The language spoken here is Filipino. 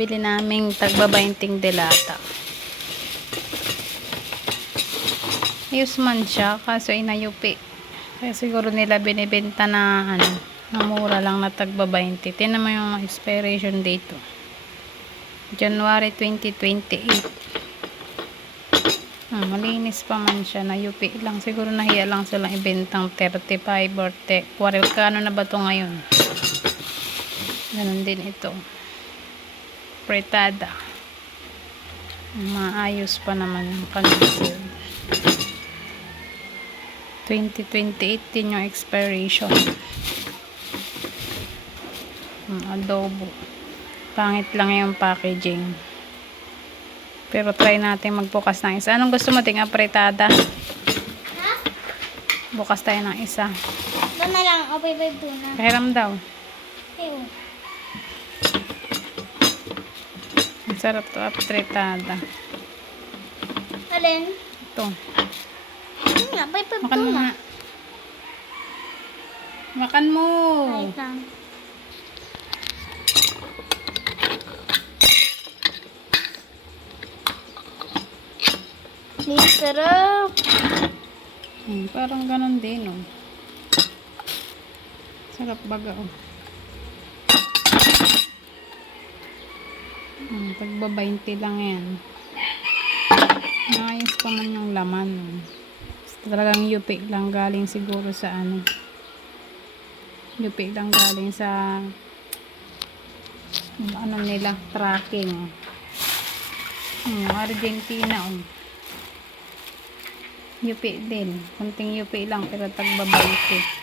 Bili naming tagbabainting delata. Ayos man siya, kaso inayupi. Kaya siguro nila binibenta na na mura lang na tagbabainti. Tingnan mo yung expiration date to. January 2028. Malinis pa man siya, nayupi lang. Siguro nahiya lang silang ibentang 35 or 40. Kano na ba to ngayon? Ganun din ito. Pretada. Maayos pa naman yung condition. 2028 din yung expiration. Adobo. Pangit lang yung packaging. Pero try natin magbukas ng isa. Anong gusto mo ting apretada? Ha? Bukas tayo ng isa. Ito na lang. O, bye-bye na. Pahiram daw. Ew. Ang sarap to apretada. Alin? Ito. Ano nga? Bye-bye Makan mo na. na. Makan mo. Wait lang. Sarap. Parang ganon din, oh. Sarap baga, oh. Tagba-20 lang yan. Ayos pa man yung laman, oh. Talagang yupi lang galing siguro sa yupi lang galing sa nila, tracking. Argentina, oh. Yupi din. Kunting yupi lang pero tagbabayti.